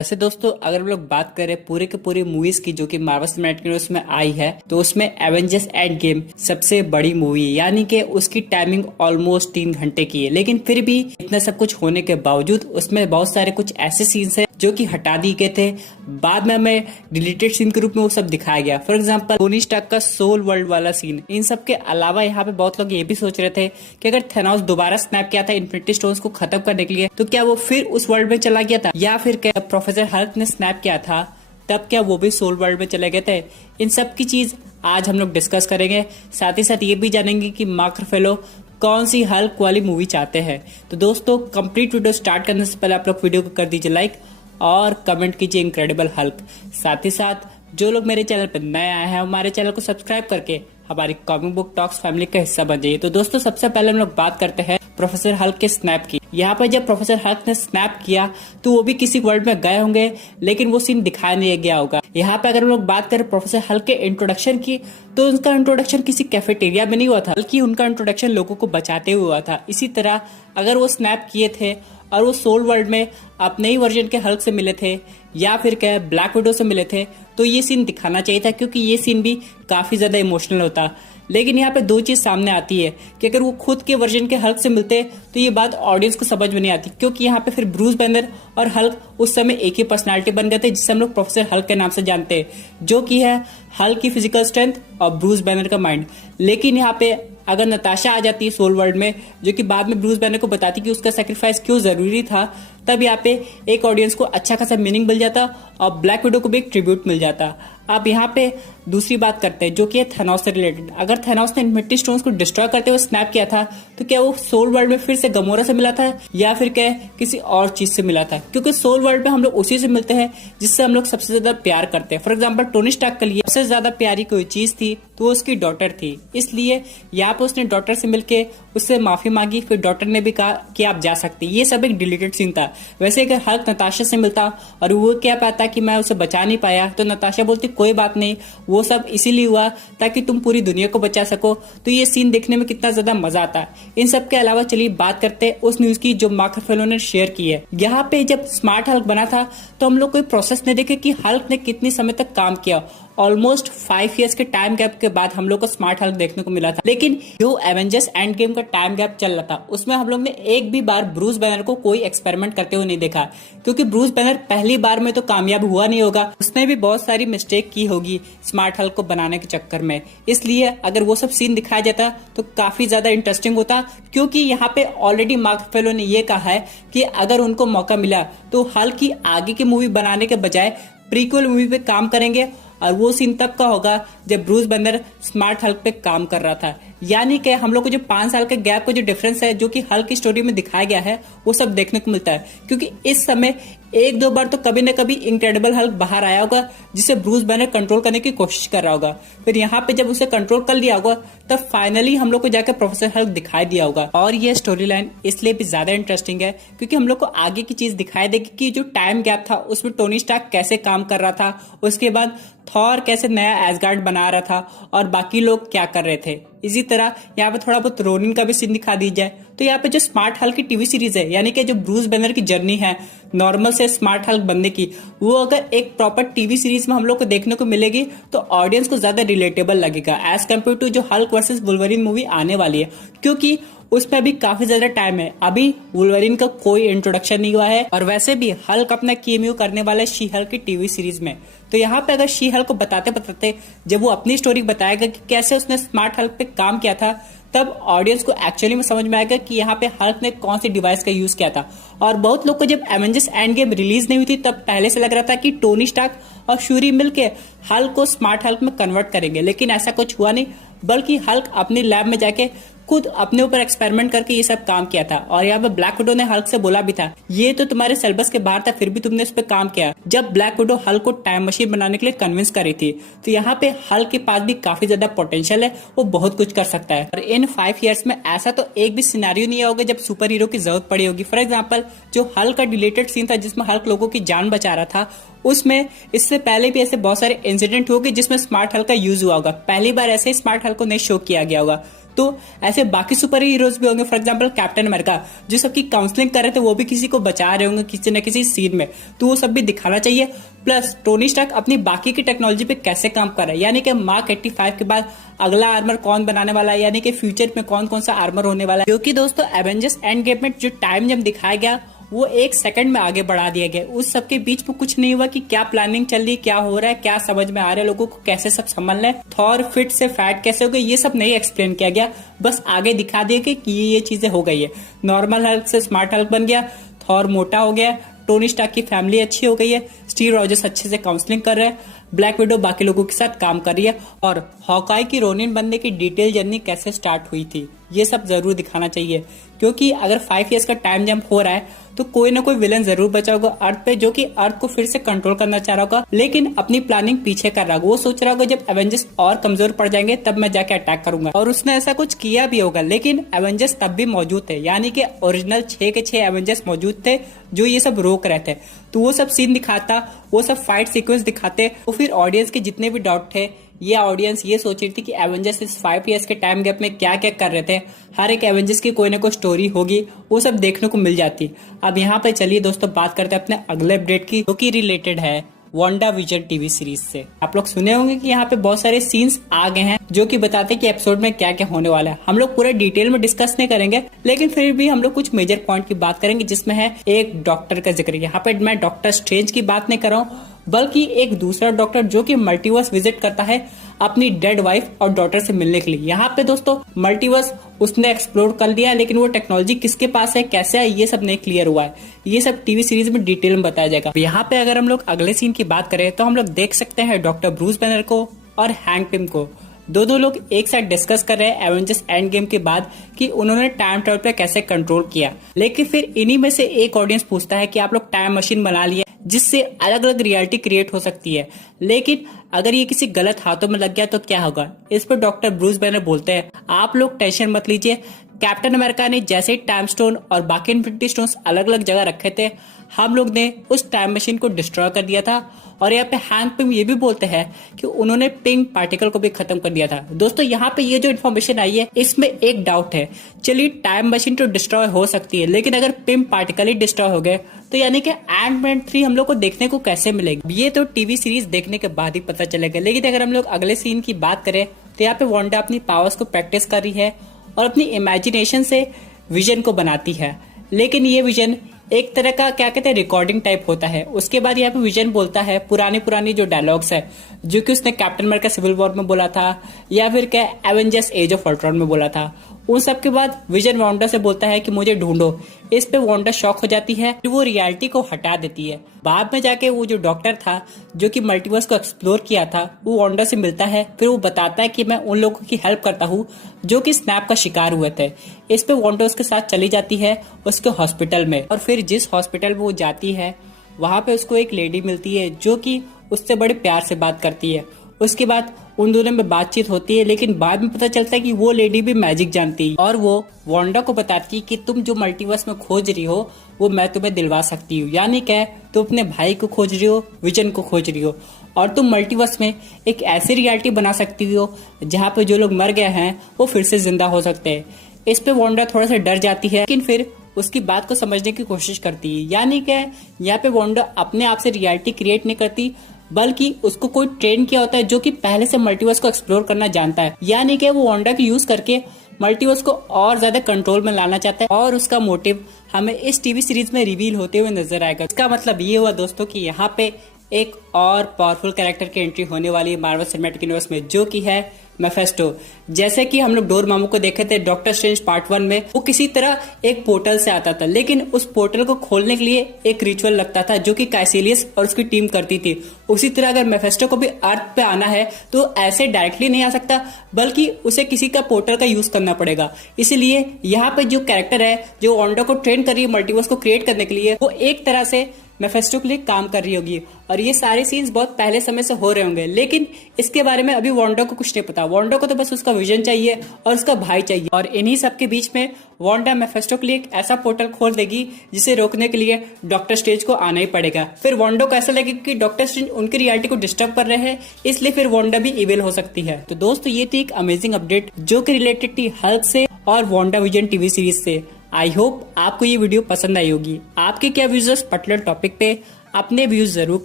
वैसे दोस्तों अगर हम लोग बात करें पूरे के पूरी मूवीज की जो कि मार्वल सिनेमैटिक यूनिवर्स में आई है तो उसमें एवेंजर्स एंड गेम सबसे बड़ी मूवी है। यानी कि उसकी टाइमिंग ऑलमोस्ट 3 घंटे की है, लेकिन फिर भी इतना सब कुछ होने के बावजूद उसमें बहुत सारे कुछ ऐसे सीन्स है जो कि हटा दिए गए थे। बाद में हमें डिलीटेड सीन के रूप में वो सब दिखाया गया। फॉर एग्जाम्पल टोनी स्टार्क का सोल वर्ल्ड वाला सीन। इन सब के अलावा यहाँ पे बहुत लोग ये भी सोच रहे थे कि अगर थेनोस दोबारा स्नैप किया था इन्फिनिटी स्टोन्स को खत्म करने के लिए तो क्या वो फिर उस वर्ल्ड में चला गया था, या फिर क्या प्रोफेसर हल्क ने स्नैप किया था तब क्या वो भी सोल वर्ल्ड में चले गए थे। इन सब की चीज आज हम लोग डिस्कस करेंगे। साथ ही साथ ये भी जानेंगे कि मार्क रुफेलो कौन सी हल्क वाली मूवी चाहते हैं। तो दोस्तों कंप्लीट वीडियो स्टार्ट करने से पहले आप लोग वीडियो को कर दीजिए लाइक और कमेंट कीजिए इनक्रेडिबल हल्क। साथ ही साथ जो लोग मेरे चैनल पर नए आए हैं हमारे चैनल को सब्सक्राइब करके हमारी कॉमिक बुक टॉक्स फैमिली का हिस्सा बन जाइए। तो दोस्तों सबसे पहले हम लोग बात करते हैं प्रोफेसर हल्क के स्नैप की। यहाँ पर जब प्रोफेसर हल्क ने स्नैप किया तो वो भी किसी वर्ल्ड में गए होंगे, लेकिन वो सीन दिखाया नहीं गया होगा। यहाँ पे अगर हम लोग बात करें प्रोफेसर हल्क के इंट्रोडक्शन की तो उनका इंट्रोडक्शन किसी कैफेटेरिया में नहीं हुआ था, बल्कि उनका इंट्रोडक्शन लोगों को बचाते हुए हुआ था। इसी तरह अगर वो स्नैप किए थे और वो सोल वर्ल्ड में अपने ही वर्जन के हल्क से मिले थे या फिर क्या ब्लैक विडो से मिले थे तो ये सीन दिखाना चाहिए था, क्योंकि ये सीन भी काफी ज्यादा इमोशनल होता। लेकिन यहाँ पे दो चीज सामने आती है कि अगर वो खुद के वर्जन के हल्क से मिलते तो ये बात ऑडियंस को समझ में नहीं आती, क्योंकि यहाँ पे फिर ब्रूस बैनर और हल्क उस समय एक ही पर्सनालिटी बन गए थे जिसे हम लोग प्रोफेसर हल्क के नाम से जानते हैं, जो कि है हल्क की फिजिकल स्ट्रेंथ और ब्रूस बैनर का माइंड। लेकिन यहाँ पे अगर नताशा आ जाती है सोल वर्ल्ड में, जो कि बाद में ब्रूस बैनर को बताती कि उसका सेक्रीफाइस क्यों जरूरी था, तब यहाँ पे एक ऑडियंस को अच्छा खासा मीनिंग मिल जाता और ब्लैक विडो को भी एक ट्रिब्यूट मिल जाता। अब यहाँ पे दूसरी बात करते हैं जो कि है थेनोस से रिलेटेड। अगर थेनोस ने इन्फिनिटी स्टोन्स को डिस्ट्रॉय करते हुए स्नैप किया था तो क्या वो सोल वर्ल्ड में फिर से गमोरा से मिला था या फिर क्या किसी और चीज से मिला था, क्योंकि सोल वर्ल्ड में हम लोग उसी से मिलते हैं जिससे हम लोग सबसे ज्यादा प्यार करते हैं। फॉर एग्जाम्पल टोनी स्टार्क के लिए सबसे ज्यादा प्यारी कोई चीज थी तो वो उसकी डॉटर थी, इसलिए यहाँ पे उसने डॉटर से मिलके उससे माफी मांगी, फिर डॉटर ने भी कहा कि आप जा सकते। ये सब एक डिलीटेड सीन था। वैसे अगर हल्क नताशा से मिलता और वो क्या पाता कि मैं उसे बचा नहीं पाया तो नताशा बोलती कोई बात नहीं, वो सब इसीलिए हुआ ताकि तुम पूरी दुनिया को बचा सको। तो ये सीन देखने में कितना ज्यादा मजा आता है। इन सब के अलावा चलिए बात करते हैं उस न्यूज की जो मार्क रुफेलो ने शेयर की है। यहाँ पे जब स्मार्ट हल्क बना था तो हम लोग कोई प्रोसेस नहीं देखे कि हल्क ने कितने समय तक काम किया। ऑलमोस्ट 5 इयर्स के टाइम गैप के बाद हम लोग को स्मार्ट हल्क देखने को मिला था। लेकिन जो एवेंजर्स एंड गेम का टाइम गैप चल रहा था उसमें हम लोग ने एक भी बार ब्रूस बैनर को कोई एक्सपेरिमेंट करते हुए नहीं देखा, क्योंकि ब्रूस बैनर पहली बार में तो कामयाब हुआ नहीं होगा, उसने भी बहुत सारी मिस्टेक की होगी स्मार्ट हल्क को बनाने के चक्कर में। इसलिए अगर वो सब सीन दिखाया जाता तो काफी ज्यादा इंटरेस्टिंग होता, क्योंकि यहाँ पे ऑलरेडी मार्क रुफेलो ने ये कहा है कि अगर उनको मौका मिला तो हल्क की आगे की मूवी बनाने के बजाय प्रीक्वल मूवी पे काम करेंगे, और वो सीन तब का होगा जब ब्रूस बैनर स्मार्ट हल्क पे काम कर रहा था। यानी कि हम लोग को जो 5 साल के गैप का जो डिफरेंस है जो कि हल्क की स्टोरी में दिखाया गया है वो सब देखने को मिलता है, क्योंकि इस समय एक दो बार तो कभी न कभी इनक्रेडिबल हल्क बाहर आया होगा जिसे ब्रूस बैनर कंट्रोल करने की कोशिश कर रहा होगा। फिर यहाँ पे जब उसे कंट्रोल कर लिया होगा तब फाइनली हम लोग को जाकर प्रोफेसर हल्क दिखाई दिया होगा। और ये स्टोरी लाइन इसलिए भी ज्यादा इंटरेस्टिंग है क्योंकि हम लोग को आगे की चीज दिखाई देगी कि जो टाइम गैप था उसमें टोनी स्टार्क कैसे काम कर रहा था, उसके बाद थॉर कैसे नया एसगार्ड बना रहा था और बाकी लोग क्या कर रहे थे। इसी तरह यहाँ पे थोड़ा बहुत रोनिन का भी सीन दिखा दी जाए तो यहाँ पे जो स्मार्ट हल्क की टीवी सीरीज है, यानी कि जो ब्रूस बैनर की जर्नी है नॉर्मल से स्मार्ट हल्क बनने की, वो अगर एक प्रॉपर टीवी सीरीज में हम लोग को देखने को मिलेगी तो ऑडियंस को ज्यादा रिलेटेबल लगेगा एज कम्पेयर टू जो हल्क वर्सेस वुल्वरीन मूवी आने वाली है, क्योंकि उसमें अभी काफी ज्यादा टाइम है। अभी वुल्वरीन का कोई इंट्रोडक्शन नहीं हुआ है और वैसे भी हल्क अपना कैमियो करने वाला है शी हल्क की टीवी सीरीज में। तो यहाँ पे अगर शी हल्क को बताते बताते जब वो अपनी स्टोरी बताएगा कि कैसे उसने स्मार्ट हल्क पे काम किया था, तब ऑडियंस को एक्चुअली में समझ में आएगा कि यहाँ पे हल्क ने कौन सी डिवाइस का यूज किया था। और बहुत लोग को जब एवेंजर्स एंड गेम रिलीज नहीं हुई थी तब पहले से लग रहा था कि टोनी स्टार्क और शूरी मिलके हल्क को स्मार्ट हल्क में कन्वर्ट करेंगे, लेकिन ऐसा कुछ हुआ नहीं, बल्कि हल्क अपनी लैब में जाके खुद अपने ऊपर एक्सपेरिमेंट करके ये सब काम किया था। और यहाँ पे ब्लैक विडो ने हल्क से बोला भी था ये तो तुम्हारे सिलेबस के बाहर था फिर भी तुमने इस पे काम किया, जब ब्लैक विडो हल्क को टाइम मशीन बनाने के लिए कन्विंस कर रही थी। तो यहाँ पे हल्क के पास भी काफी ज्यादा पोटेंशियल है, वो बहुत कुछ कर सकता है। और इन 5 इयर्स में ऐसा तो एक भी सिनेरियो नहीं होगा जब सुपर हीरो की जरूरत पड़ी होगी। फॉर एग्जाम्पल जो हल्क का डिलीटेड सीन था जिसमें हल्क लोगों की जान बचा रहा था, उसमें इससे पहले भी ऐसे बहुत सारे इंसिडेंट हुए जिसमें स्मार्ट हल्क का यूज हुआ होगा। पहली बार ऐसे स्मार्ट हल्क को नहीं शो किया गया होगा। तो ऐसे बाकी सुपर हीरोज भी होंगे, फॉर एग्जाम्पल कैप्टन अमेरिका जो सबकी काउंसलिंग कर रहे थे वो भी किसी को बचा रहे होंगे किसी न किसी सीन में, तो वो सब भी दिखाना चाहिए। प्लस टोनी स्टार्क अपनी बाकी की टेक्नोलॉजी पे कैसे काम कर रहा है, यानी कि मार्क 85 के बाद अगला आर्मर कौन बनाने वाला है, यानी कि फ्यूचर में कौन कौन सा आर्मर होने वाला है। क्योंकि दोस्तों एवेंजर्स एंड गेम में जो टाइम जब दिखाया गया वो 1 सेकंड में आगे बढ़ा दिया गया। उस सबके बीच में कुछ नहीं हुआ कि क्या प्लानिंग चल रही, क्या हो रहा है, क्या समझ में आ रहा है लोगों को, कैसे सब संभलना है, थॉर फिट से फैट कैसे हो गए, ये सब नहीं एक्सप्लेन किया गया। बस आगे दिखा दिया कि ये चीजें हो गई है। नॉर्मल हल्क से स्मार्ट हल्क बन गया, थॉर मोटा हो गया, टोनी स्टार्क की फैमिली अच्छी हो गई है, स्टीव रॉजर्स अच्छे से काउंसलिंग कर रहे हैं, ब्लैक विडो बाकी लोगों के साथ काम कर रही है, और हॉकाई की रोनिन बनने की डिटेल जर्नी कैसे स्टार्ट हुई थी ये सब जरूर दिखाना चाहिए। क्योंकि अगर 5 इयर्स का टाइम जंप हो रहा है तो कोई ना कोई विलन जरूर बचा होगा अर्थ पे जो कि अर्थ को फिर से कंट्रोल करना चाह रहा होगा, लेकिन अपनी प्लानिंग पीछे कर रहा होगा। वो सोच रहा होगा जब एवेंजर्स और कमजोर पड़ जाएंगे तब मैं जाके अटैक करूंगा, और उसने ऐसा कुछ किया भी होगा। लेकिन एवेंजर्स तब भी मौजूद थे, यानी कि ओरिजिनल 6 के 6 एवेंजर्स मौजूद थे जो ये सब रोक रहे थे। तो वो सब सीन दिखाता, वो सब फाइट सीक्वेंस दिखाते, तो फिर ऑडियंस के जितने भी डाउट थे ये ऑडियंस ये सोच रही थी कि एवेंजर्स इस 5 इयर्स के टाइम गैप में क्या क्या कर रहे थे, हर एक एवेंजर्स की कोई ना कोई स्टोरी होगी, वो सब देखने को मिल जाती। अब यहाँ पे चलिए दोस्तों बात करते हैं अपने अगले अपडेट की जो कि रिलेटेड है वांडा विजन टीवी सीरीज से। आप लोग सुने होंगे कि यहाँ पे बहुत सारे सीन्स आ गए हैं जो कि बताते हैं कि एपिसोड में क्या क्या होने वाला है। हम लोग पूरे डिटेल में डिस्कस नहीं करेंगे, लेकिन फिर भी हम लोग कुछ मेजर पॉइंट की बात करेंगे, जिसमें है एक डॉक्टर का जिक्र। यहाँ पे मैं डॉक्टर स्ट्रेंज की बात नहीं कर रहा हूँ, बल्कि एक दूसरा डॉक्टर जो कि मल्टीवर्स विजिट करता है अपनी डेड वाइफ और डॉटर से मिलने के लिए। यहाँ पे दोस्तों मल्टीवर्स उसने एक्सप्लोर कर लिया, लेकिन वो टेक्नोलॉजी किसके पास है, कैसे है, ये सब नहीं क्लियर हुआ है। ये सब टीवी सीरीज में डिटेल में बताया जाएगा। यहाँ पे अगर हम लोग अगले सीन की बात करें तो हम लोग देख सकते हैं डॉक्टर ब्रूस बैनर को और हैंक पिम को, दोनों लोग एक साथ डिस्कस कर रहे हैं एवेंजर्स एंड गेम के बाद कि उन्होंने टाइम ट्रैवल पे कैसे कंट्रोल किया। लेकिन फिर इन्हीं में से एक ऑडियंस पूछता है कि आप लोग टाइम मशीन बना लिए जिससे अलग अलग रियलिटी क्रिएट हो सकती है, लेकिन अगर ये किसी गलत हाथों में लग गया तो क्या होगा। इस पर डॉक्टर ब्रूस बैनर बोलते हैं आप लोग टेंशन मत लीजिए, कैप्टन अमेरिका ने जैसे ही टाइम स्टोन और बाकी इन्फिनिटी स्टोन्स अलग अलग जगह रखे थे, हम लोग ने उस टाइम मशीन को डिस्ट्रॉय कर दिया था। और यहाँ पे हैंक पिम ये भी बोलते हैं कि उन्होंने पिंक पार्टिकल को भी खत्म कर दिया था। दोस्तों यहाँ पे ये जो इन्फॉर्मेशन आई है इसमें एक डाउट है। चलिए टाइम मशीन तो डिस्ट्रॉय हो सकती है, लेकिन अगर पिंक पार्टिकल ही डिस्ट्रॉय हो गए तो यानी कि एंटमैन 3 हम लोग को देखने को कैसे मिलेगी, ये तो टीवी सीरीज देखने के बाद ही पता चलेगा। लेकिन अगर हम लोग अगले सीन की बात करें तो यहाँ पे वांडा अपनी पावर्स को प्रैक्टिस कर रही है और अपनी इमेजिनेशन से विजन को बनाती है, लेकिन ये विजन एक तरह का क्या कहते हैं रिकॉर्डिंग टाइप होता है। उसके बाद यहाँ पे विजन बोलता है पुरानी जो डायलॉग्स है जो कि उसने कैप्टन अमेरिका सिविल वॉर में बोला था या फिर क्या एवेंजर्स एज ऑफ अल्ट्रॉन में बोला था। उन सब के बाद विजन वांडा से बोलता है कि मुझे ढूंढो। इस पे वांडा शॉक हो जाती है, फिर वो रियलिटी को हटा देती है। बाद में जाके वो जो डॉक्टर था जो कि मल्टीवर्स को एक्सप्लोर किया था वो वांडा से मिलता है, फिर वो बताता है कि मैं उन लोगों की हेल्प करता हूँ जो कि स्नैप का शिकार हुए थे। इस पे वांडा उसके साथ चली जाती है उसके हॉस्पिटल में, और फिर जिस हॉस्पिटल में वो जाती है वहां पे उसको एक लेडी मिलती है जो कि उससे बड़े प्यार से बात करती है। उसके बाद उन दोनों में बातचीत होती है, लेकिन बाद में पता चलता है कि वो लेडी भी मैजिक जानती है और वो वांडा को बताती है कि तुम जो मल्टीवर्स में खोज रही हो वो मैं तुम्हें दिलवा सकती हूँ। यानी क्या, तुम अपने भाई को खोज रही हो, विजन को खोज रही हो, और तुम मल्टीवर्स में एक ऐसी रियलिटी बना सकती हो जहाँ पे जो लोग मर गए हैं वो फिर से जिंदा हो सकते हैं। इस पे वांडा थोड़ा सा डर जाती है, लेकिन फिर उसकी बात को समझने की कोशिश करती है। यानी क्या, यहाँ पे वांडा अपने आप से रियलिटी क्रिएट नहीं करती, बल्कि उसको कोई ट्रेन किया होता है जो कि पहले से मल्टीवर्स को एक्सप्लोर करना जानता है। यानी कि वो वांडा को यूज करके मल्टीवर्स को और ज्यादा कंट्रोल में लाना चाहता है, और उसका मोटिव हमें इस टीवी सीरीज में रिवील होते हुए नजर आएगा। इसका मतलब ये हुआ दोस्तों कि यहाँ पे एक और पावरफुल कैरेक्टर की एंट्री होने वाली है मार्वल सिनेमैटिक यूनिवर्स में, जो कि है मेफेस्टो। जैसे कि हम लोग डोरमामू को देखे थे डॉक्टर स्ट्रेंज पार्ट 1 में, वो किसी तरह एक पोर्टल से आता था, लेकिन उस पोर्टल को खोलने के लिए एक रिचुअल लगता था जो कि काइसेलियस और उसकी टीम करती थी। उसी तरह अगर मेफेस्टो को भी अर्थ पे आना है तो ऐसे डायरेक्टली नहीं आ सकता, बल्कि उसे किसी का पोर्टल का यूज करना पड़ेगा। इसीलिए यहाँ पे जो कैरेक्टर है जो वांडा को ट्रेन कर रही है मल्टीवर्स को क्रिएट करने के लिए, वो एक तरह से मेफेस्टो के लिए काम कर रही होगी और ये सारे सीन्स बहुत पहले समय से हो रहे होंगे, लेकिन इसके बारे में अभी वांडा को कुछ नहीं पता। वांडा को तो बस उसका विजन चाहिए और उसका भाई चाहिए, और इन्हीं सब के बीच में वांडा मेफेस्टो के लिए एक ऐसा पोर्टल खोल देगी जिसे रोकने के लिए डॉक्टर स्ट्रेंज को आना ही पड़ेगा। फिर वांडा को ऐसा लगेगा कि डॉक्टर स्ट्रेंज उनकी रियलिटी को डिस्टर्ब कर रहे हैं, इसलिए फिर वांडा भी इविल हो सकती है। तो दोस्तों ये थी एक अमेजिंग अपडेट जो कि रिलेटेड थी हल्क से और वांडा विजन टीवी सीरीज से। आई होप आपको ये वीडियो पसंद आई होगी। आपके क्या व्यूज इस पर्टिकुलर टॉपिक पे, अपने व्यूज जरूर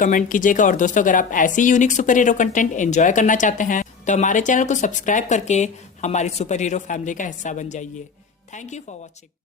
कमेंट कीजिएगा। और दोस्तों अगर आप ऐसी unique super hero content enjoy करना चाहते हैं तो हमारे चैनल को सब्सक्राइब करके हमारी सुपर हीरो फैमिली का हिस्सा बन जाइए। Thank you for watching.